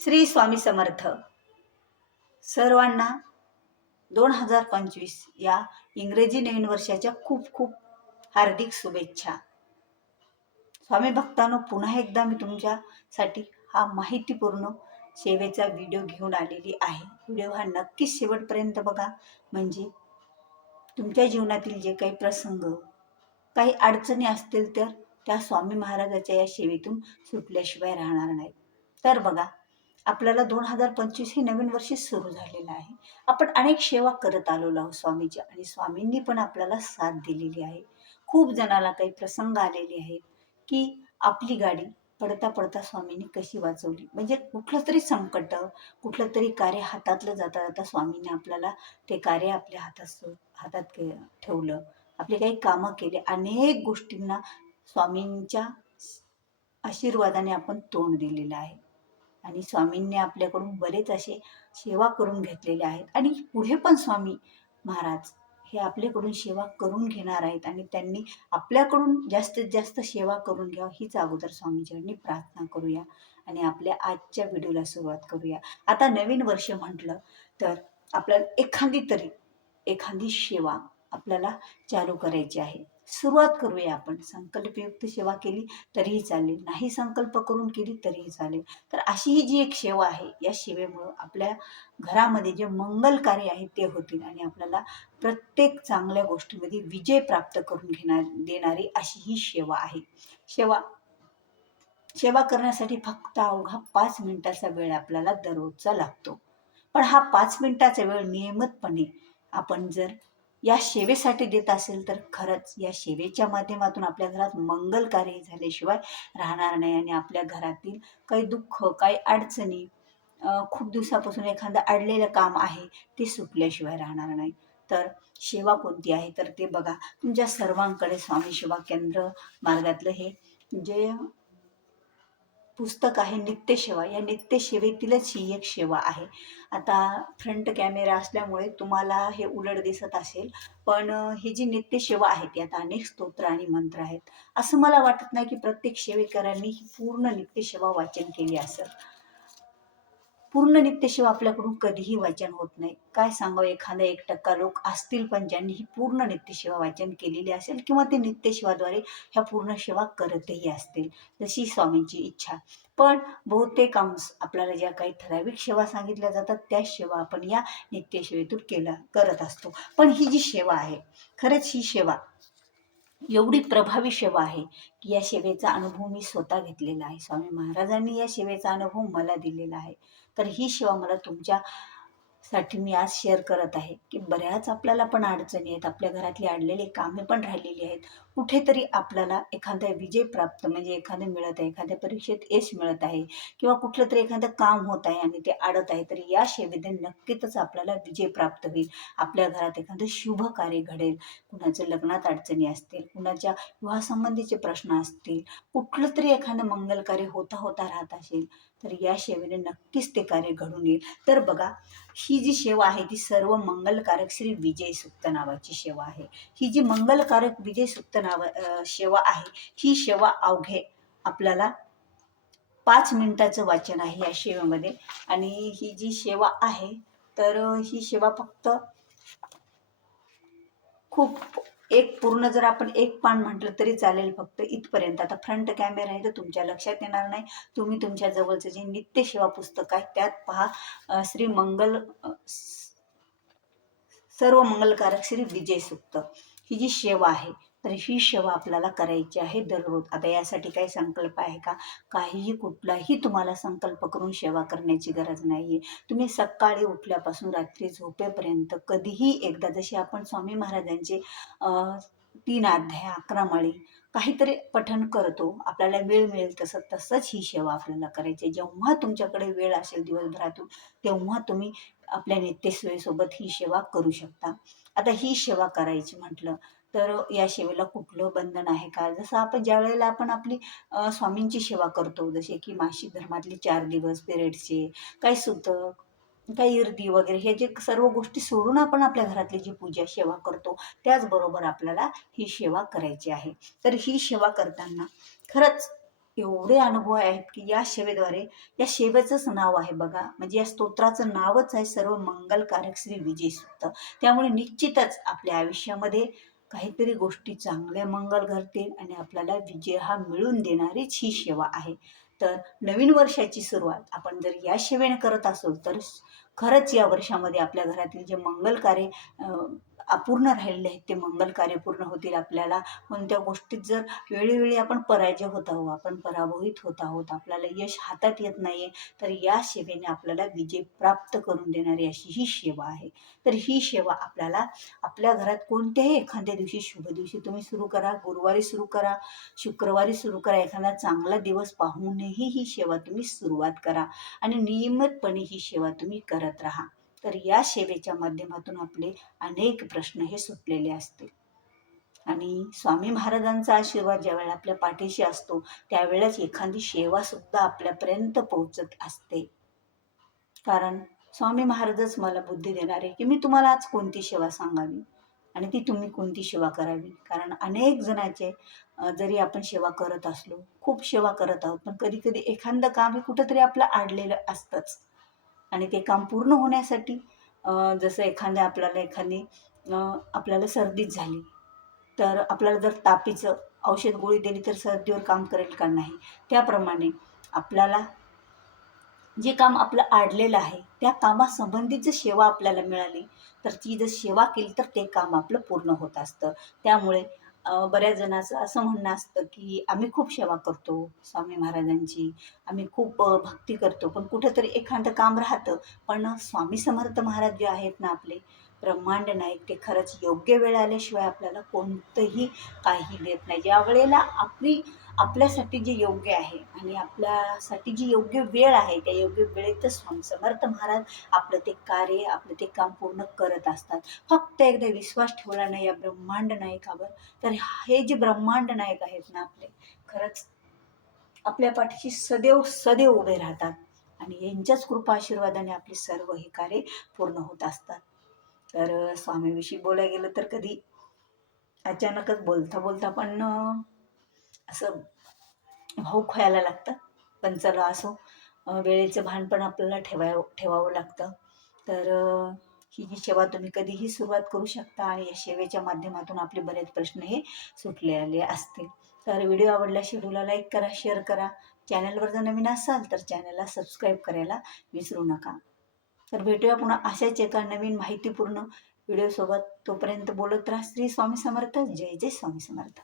श्री स्वामी समर्थ. सर्वांना 2025 या इंग्रजी नवीन वर्षाच्या खूप खूप हार्दिक शुभेच्छा. स्वामी भक्तांनो, पुन्हा एकदा मी तुमच्यासाठी हा माहितीपूर्ण सेवेचा व्हिडिओ घेऊन आलेली आहे. व्हिडिओ हा नक्कीच शेवटपर्यंत बघा, म्हणजे तुमच्या जीवनातील जे काही प्रसंग, काही अडचणी असतील तर त्या स्वामी महाराजाच्या या सेवेतून सुटल्याशिवाय राहणार नाही. तर बघा, आपल्याला 2025 ही नवीन वर्ष सुरू झालेलं आहे. आपण अनेक सेवा करत आलेलो आहोत स्वामीच्या, आणि स्वामींनी पण आपल्याला साथ दिलेली आहे. खूप जणाला काही प्रसंग आलेले आहेत की आपली गाडी पडता पडता स्वामींनी कशी वाचवली, म्हणजे कुठलं तरी संकट, कुठलं तरी कार्य हातातलं जाता जाता स्वामींनी आपल्याला ते कार्य आपल्या हातात ठेवलं. आपले काही कामं केले. अनेक गोष्टींना स्वामींच्या आशीर्वादाने आपण तोंड दिलेलं आहे, आणि स्वामींनी आपल्याकडून बरेच असे सेवा करून घेतलेले आहेत, आणि पुढे पण स्वामी महाराज हे आपल्याकडून सेवा करून घेणार आहेत, आणि त्यांनी आपल्याकडून जास्तीत जास्त सेवा करून घ्यावं हीच अगोदर स्वामीचरणी प्रार्थना करूया, आणि आपल्या आजच्या व्हिडिओला सुरुवात करूया. आता नवीन वर्ष म्हटलं तर आपल्याला एखादी सेवा आपल्याला चालू करायची आहे. सुरुवात करूया आपण. संकल्पयुक्त सेवा केली तरीही चालेल, नाही संकल्प करून केली तरीही चालेल. तर अशी ही जी एक सेवा आहे, या सेवेमुळं आपल्या घरामध्ये जे मंगल कार्य आहे ते होतील, आणि आपल्याला प्रत्येक चांगल्या गोष्टीमध्ये विजय प्राप्त करून देणारी अशी ही सेवा आहे. सेवा करण्यासाठी फक्त अवघा 5 मिनिटाचा वेळ आपल्याला दररोजचा लागतो. पण हा 5 मिनिटाचा वेळ नियमितपणे आपण जर या सेवेसाठी देत असेल तर खरंच या सेवेच्या माध्यमातून आपल्या घरात मंगल कार्य झाल्याशिवाय राहणार नाही, आणि आपल्या घरातील काही दुःख, काही अडचणी, खूप दिवसापासून एखादं अडलेलं काम आहे ते सुटल्याशिवाय राहणार नाही. तर सेवा कोणती आहे तर ते बघा. तुमच्या सर्वांकडे स्वामी सेवा केंद्र मार्गातलं हे जे पुस्तक आहे नित्यसेवा, या नित्यसेवेतीलच ही एक सेवा आहे. आता फ्रंट कॅमेरा असल्यामुळे तुम्हाला हे उलट दिसत असेल, पण ही जी नित्यसेवा आहे ती आता अनेक स्तोत्र आणि मंत्र आहेत. असं मला वाटत नाही की प्रत्येक सेवेकरांनी ही पूर्ण नित्यसेवा वाचन केली असेल. पूर्ण नित्यसेवा आपल्याकडून कधीही वाचन होत नाही. काय सांगावं, एखादा 1% लोक असतील पण ज्यांनी ही पूर्ण नित्यसेवा वाचन केलेली असेल, किंवा ते नित्यसेवाद्वारे ह्या पूर्ण सेवा करतही असतील, जशी स्वामींची इच्छा. पण बहुतेक आपल्याला ज्या काही ठराविक सेवा सांगितल्या जातात त्या सेवा आपण या नित्यसेवेतून करत असतो. पण ही जी सेवा आहे, खरंच ही सेवा एवढी प्रभावी सेवा आहे की या सेवेचा अनुभव मी स्वतः घेतलेला आहे. स्वामी महाराजांनी या सेवेचा अनुभव मला दिलेला आहे. तर ही सेवा मला तुमच्यासाठी मी आज शेअर करत आहे की बऱ्याच आपल्याला पण अडचणी आहेत, आपल्या घरातली अडलेली कामे पण राहिलेली आहेत. कुठेतरी आपल्याला एखादा विजय प्राप्त, म्हणजे एखादं मिळत आहे, एखाद्या परीक्षेत यश मिळत आहे, किंवा कुठलं तरी एखादं काम होत आहे आणि ते अडत आहे, तर या सेवेने नक्कीच आपल्याला विजय प्राप्त होईल. आपल्या घरात एखादं शुभ कार्य घडेल. कुणाच्या लग्नात अडचणी असतील, कुणाच्या विवाहासंबंधीचे प्रश्न असतील, कुठलं तरी एखादं मंगल कार्य होता होता राहत असेल, तर या सेवेने नक्कीच ते कार्य घडून येईल. तर बघा, ही जी सेवा आहे ती सर्व मंगलकारक श्री विजय सुक्त नावाची सेवा आहे. ही जी मंगलकारक विजय सुक्त सेवा आहे, ही सेवा अवघे आपल्याला 5 मिनिटाचं वाचन आहे या सेवेमध्ये. आणि ही जी सेवा आहे तर ही सेवा फक्त खूप एक पूर्ण, जर आपण एक पान म्हटलं तरी चालेल, फक्त इथपर्यंत. आता फ्रंट कॅमेरा आहे तर तुमच्या लक्षात येणार नाही. तुम्ही तुमच्या जवळचं जे नित्यसेवा पुस्तक आहे त्यात पहा, श्री मंगल सर्व मंगलकारक श्री विजय सुक्त ही जी सेवा आहे, तर ही सेवा आपल्याला करायची आहे दररोज. आता यासाठी काही संकल्प आहे का? काहीही कुठलाही तुम्हाला संकल्प करून सेवा करण्याची गरज नाहीये. तुम्ही सकाळी उठल्यापासून रात्री झोपेपर्यंत कधीही एकदा, जशी आपण स्वामी महाराजांचे 3 अध्याय, 11 माळी काहीतरी पठण करतो, आपल्याला वेळ मिळेल तसंच ही सेवा आपल्याला करायची. जेव्हा तुमच्याकडे वेळ असेल दिवसभरातून, तेव्हा तुम्ही आपल्या नित्यसेवेसोबत ही सेवा करू शकता. आता ही सेवा करायची म्हटलं तर या सेवेला कुठलं बंधन आहे का? जसं आपण ज्या वेळेला आपण आपली स्वामींची सेवा करतो, जसे की मासिक धर्मातले 4 दिवस, पिरियडचे, काही सुतक, काही इर्दी वगैरे, हे जे सर्व गोष्टी सोडून आपण आपल्या घरातली जी पूजा सेवा करतो, त्याचबरोबर आपल्याला ही सेवा करायची आहे. तर ही सेवा करताना खरंच एवढे अनुभव आहेत की या सेवेद्वारे, या सेवेचंच नाव आहे बघा, म्हणजे या स्तोत्राचं नावच आहे सर्व मंगलकारक श्री विजय सूक्त. त्यामुळे निश्चितच आपल्या आयुष्यामध्ये काहीतरी गोष्टी चांगल्या मंगल घडतील आणि आपल्याला विजय हा मिळून देणारीच ही सेवा आहे. तर नवीन वर्षाची सुरुवात आपण जर या सेवेने करत असू तर खरंच या वर्षामध्ये आपल्या घरातील जे मंगल कार्य अपूर्ण राहिलेले आहेत ते मंगल कार्य पूर्ण होतील. आपल्याला कोणत्या गोष्टीत जर वेळोवेळी आपण पराजय होत आहोत, आपण पराभूत होत आहोत, आपल्याला यश हातात येत नाहीये, तर या सेवेने आपल्याला विजय प्राप्त करून देणारी अशी ही सेवा आहे. तर ही सेवा आपल्याला आपल्या घरात कोणत्याही एखाद्या दिवशी, शुभ दिवशी तुम्ही सुरू करा, गुरुवारी सुरू करा, शुक्रवारी सुरू करा, एखादा चांगला दिवस पाहूनही ही सेवा तुम्ही सुरुवात करा आणि नियमितपणे ही सेवा तुम्ही करत राहा. तर या सेवेच्या माध्यमातून आपले अनेक प्रश्न हे सुटलेले असतील. आणि स्वामी महाराजांचा आशीर्वाद ज्यावेळेला आपल्या पाठीशी असतो त्यावेळेस एखादी सेवा सुद्धा आपल्यापर्यंत पोहोचत असते. कारण स्वामी महाराजच मला बुद्धी देणार आहे की मी तुम्हाला आज कोणती सेवा सांगावी आणि ती तुम्ही कोणती सेवा करावी. कारण अनेक जणांचे जरी आपण सेवा करत असलो, खूप सेवा करत आहोत, पण कधी कधी एखादं काम हे कुठंतरी आपलं अडलेलं असतंच आणि ते काम पूर्ण होण्यासाठी जसं आपल्याला सर्दीच झाली, तर आपल्याला जर तापीचं औषध गोळी दिली तर सर्दीवर काम करेल का? नाही. त्याप्रमाणे आपल्याला जे काम आपलं अडलेलं आहे त्या कामासंबंधित जर सेवा आपल्याला मिळाली तर ती जर सेवा केली तर ते काम आपलं पूर्ण होत असतं. त्यामुळे बऱ्याच जणांचं असं म्हणणं असतं की आम्ही खूप सेवा करतो स्वामी महाराजांची, आम्ही खूप भक्ती करतो, पण कुठंतरी एखादं काम राहतं. पण स्वामी समर्थ महाराज जे आहेत ना आपले ब्रह्मांड नायक, ते खरंच योग्य वेळ आल्याशिवाय आपल्याला कोणतंही काही देत नाही. ज्या वेळेला आपल्यासाठी जे योग्य आहे आणि आपल्यासाठी जी योग्य वेळ आहे त्या योग्य वेळेतच स्वामी समर्थ महाराज आपलं ते कार्य, आपलं ते काम पूर्ण करत असतात. फक्त एकदा विश्वास ठेवला नाही या ब्रह्मांड नायकावर, तर हे जे ब्रह्मांड नायक आहेत ना आपले, खरंच आपल्या पाठीशी सदैव सदैव उभे राहतात आणि यांच्याच कृपा आशीर्वादाने आपले सर्व हे कार्य पूर्ण होत असतात. तर स्वामीविषयी बोलायला गेलं तर कधी अचानकच बोलता बोलता पण असं भाऊक व्हायला लागतं. पण चला असो, वेळेचं भान पण आपल्याला ठेवावं लागतं. तर ही जी सेवा तुम्ही कधीही सुरुवात करू शकता आणि या सेवेच्या माध्यमातून आपले बरेच प्रश्न हे सुटलेले असतील. तर व्हिडिओ आवडल्यास व्हिडिओला लाईक करा, शेअर करा. चॅनलवर जर नवीन असाल तर चॅनलला सबस्क्राईब करायला विसरू नका. तर भेटूया पुन्हा अशाच एका नवीन माहितीपूर्ण व्हिडिओसोबत. तोपर्यंत बोलत राहा. श्री स्वामी समर्थ. जय जय स्वामी समर्थ.